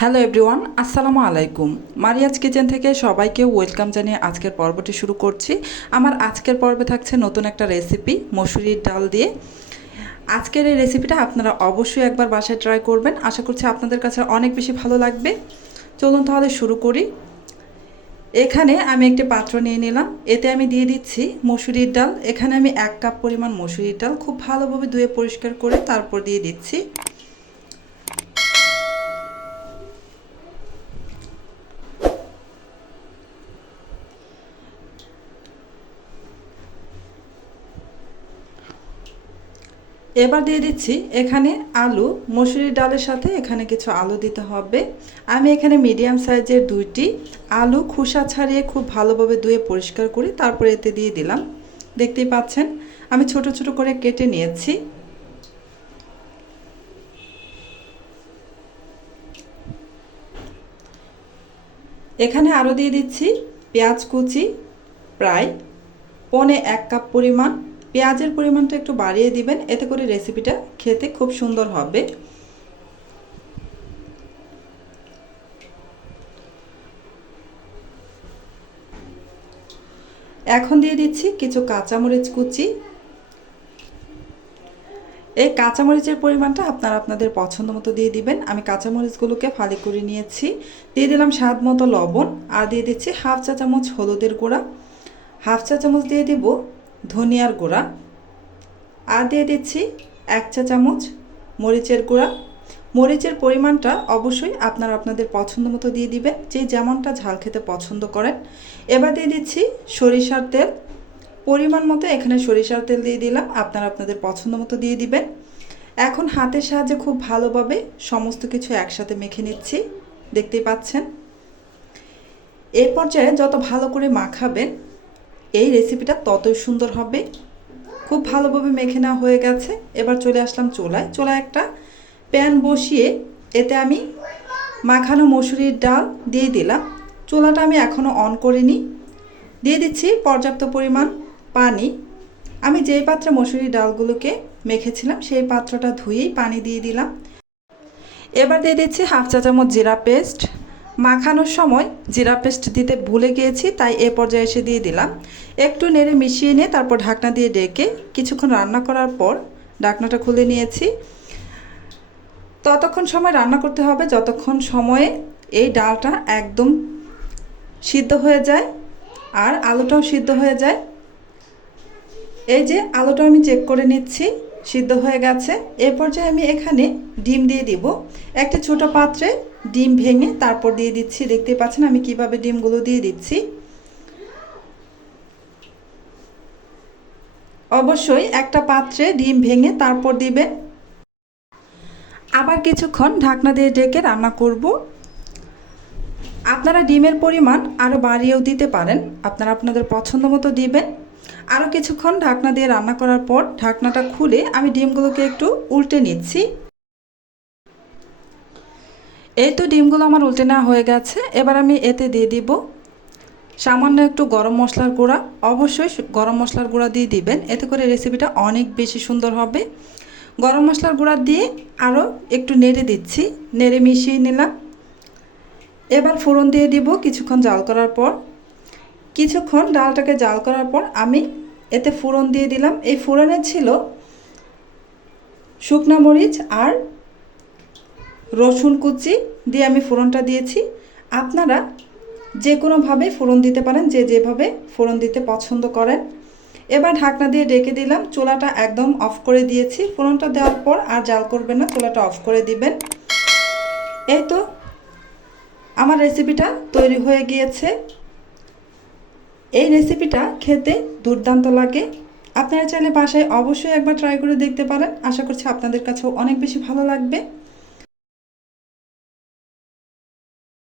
Hello everyone আসসালামু আলাইকুম Mariya's kitchen থেকে সবাইকে ওয়েলকাম জানিয়ে আজকের পর্বটি শুরু করছি। আমার আজকের পর্বে থাকছে নতুন একটা রেসিপি মসুরির ডাল দিয়ে। আজকের এই রেসিপিটা আপনারা অবশ্যই একবার বাসায় ট্রাই করবেন। আশা করছি আপনাদের কাছে অনেক বেশি ভালো লাগবে। চলুন তাহলে শুরু করি। এখানে আমি একটি পাত্র নিয়ে নিলাম। এতে আমি দিয়ে দিচ্ছি মসুরির ডাল। এখানে আমি এক কাপ পরিমাণ মসুরির ডাল। খুব ভালোভাবে ধুয়ে পরিষ্কার করে তারপর দিয়ে দিচ্ছি। এবার দিয়ে দিচ্ছি এখানে আলু, মসুরির ডালের সাথে এখানে কিছু আলু দিতে হবে। আমি এখানে মিডিয়াম সাইজের দুইটি আলু খোসা ছাড়িয়ে খুব ভালোভাবে ধুয়ে পরিষ্কার করি তারপরে এতে দিয়ে দিলাম। দেখতেই পাচ্ছেন, আমি ছোট ছোট করে কেটে নিয়েছি। এখানে আরও দিয়ে দিচ্ছি পেঁয়াজ কুচি, প্রায় পনে এক কাপ পরিমাণ। পেঁয়াজের পরিমাণটা একটু বাড়িয়ে দিবেন, এতে করে রেসিপিটা খেতে খুব সুন্দর হবে। এখন দিয়ে দিচ্ছি কিছু কাঁচামরিচ কুচি। এই কাঁচামরিচের পরিমাণটা আপনারা আপনাদের পছন্দ মতো দিয়ে দিবেন। আমি কাঁচামরিচগুলোকে ফালি করে নিয়েছি। দিয়ে দিলাম স্বাদ মতো লবণ, আর দিয়ে দিচ্ছি হাফ চা চামচ হলুদের গুঁড়া। হাফ চা চামচ দিয়ে দিব ধনিয়ার গুঁড়া। আর দিয়ে দিচ্ছি এক চা চামচ মরিচের গুঁড়া। মরিচের পরিমাণটা অবশ্যই আপনারা আপনাদের পছন্দ মতো দিয়ে দিবেন, যে যেমনটা ঝাল খেতে পছন্দ করেন। এবার দিয়ে দিচ্ছি সরিষার তেল। পরিমাণ মতো এখানে সরিষার তেল দিয়ে দিলাম, আপনারা আপনাদের পছন্দ মতো দিয়ে দিবেন। এখন হাতের সাহায্যে খুব ভালোভাবে সমস্ত কিছু একসাথে মেখে নিচ্ছি, দেখতেই পাচ্ছেন। এই পর্যায়ে যত ভালো করে মাখাবেন এই রেসিপিটা ততই সুন্দর হবে। খুব ভালোভাবে মেখে নেওয়া হয়ে গেছে। এবার চলে আসলাম চোলায়। চোলায় একটা প্যান বসিয়ে এতে আমি মাখানো মসুরির ডাল দিয়ে দিলাম। চোলাটা আমি এখনও অন করিনি। দিয়ে দিচ্ছি পর্যাপ্ত পরিমাণ পানি। আমি যেই পাত্রে মসুরির ডালগুলোকে মেখেছিলাম, সেই পাত্রটা ধুয়েই পানি দিয়ে দিলাম। এবার দিয়ে দিচ্ছি হাফ চা চামচ জিরা পেস্ট। মাখানোর সময় জিরা পেস্ট দিতে ভুলে গিয়েছি, তাই এ পর্যায়ে এসে দিয়ে দিলাম। একটু নেড়ে মিশিয়ে নিয়ে তারপর ঢাকনা দিয়ে ডেকে কিছুক্ষণ রান্না করার পর ঢাকনাটা খুলে নিয়েছি। ততক্ষণ সময় রান্না করতে হবে, যতক্ষণ সময়ে এই ডালটা একদম সিদ্ধ হয়ে যায় আর আলুটাও সিদ্ধ হয়ে যায়। এই যে আলুটা আমি চেক করে নিচ্ছি। সিদ্ধ হয়ে গেছে। এ পর্যায়ে আমি এখানে ডিম দিয়ে দিব। একটা ছোট পাত্রে ডিম ভেঙে তারপর দিয়ে দিচ্ছি। দেখতে পাচ্ছেন আমি কীভাবে ডিমগুলো দিয়ে দিচ্ছি। অবশ্যই একটা পাত্রে ডিম ভেঙে তারপর দিবেন। আবার কিছুক্ষণ ঢাকনা দিয়ে ডেকে রান্না করব। আপনারা ডিমের পরিমাণ আরও বাড়িয়েও দিতে পারেন। আপনারা আপনাদের পছন্দ মতো দিবেন। আরও কিছুক্ষণ ঢাকনা দিয়ে রান্না করার পর ঢাকনাটা খুলে আমি ডিমগুলোকে একটু উল্টে নিচ্ছি। এই তো ডিমগুলো আমার উল্টে নেওয়া হয়ে গেছে। এবার আমি এতে দিয়ে দিব সামান্য একটু গরম মশলার গুঁড়া। অবশ্যই গরম মশলার গুঁড়া দিয়ে দিবেন। এতে করে রেসিপিটা অনেক বেশি সুন্দর হবে। গরম মশলার গুঁড়া দিয়ে আরও একটু নেড়ে দিচ্ছি। নেড়ে মিশিয়ে নিলাম। এবার ফোড়ন দিয়ে দিব কিছুক্ষণ জাল করার পর। কিছুক্ষণ ডালটাকে জাল করার পর আমি এতে ফোড়ন দিয়ে দিলাম। এই ফোড়নে ছিল শুকনা মরিচ আর রসুন কুচি দিয়ে আমি ফোড়নটা দিয়েছি। আপনারা যে কোনোভাবে ফোড়ন দিতে পারেন, যে যেভাবে ফোড়ন দিতে পছন্দ করেন। এবার ঢাকনা দিয়ে ডেকে দিলাম। চুলাটা একদম অফ করে দিয়েছি। ফোড়নটা দেওয়ার পর আর জাল করবেন না, চুলাটা অফ করে দিবেন। এই তো আমার রেসিপিটা তৈরি হয়ে গিয়েছে। এই রেসিপিটা খেতে দুর্দান্ত লাগে। আপনারা চাইলে বাসায় অবশ্যই একবার ট্রাই করে দেখতে পারেন। আশা করছি আপনাদের কাছেও অনেক বেশি ভালো লাগবে।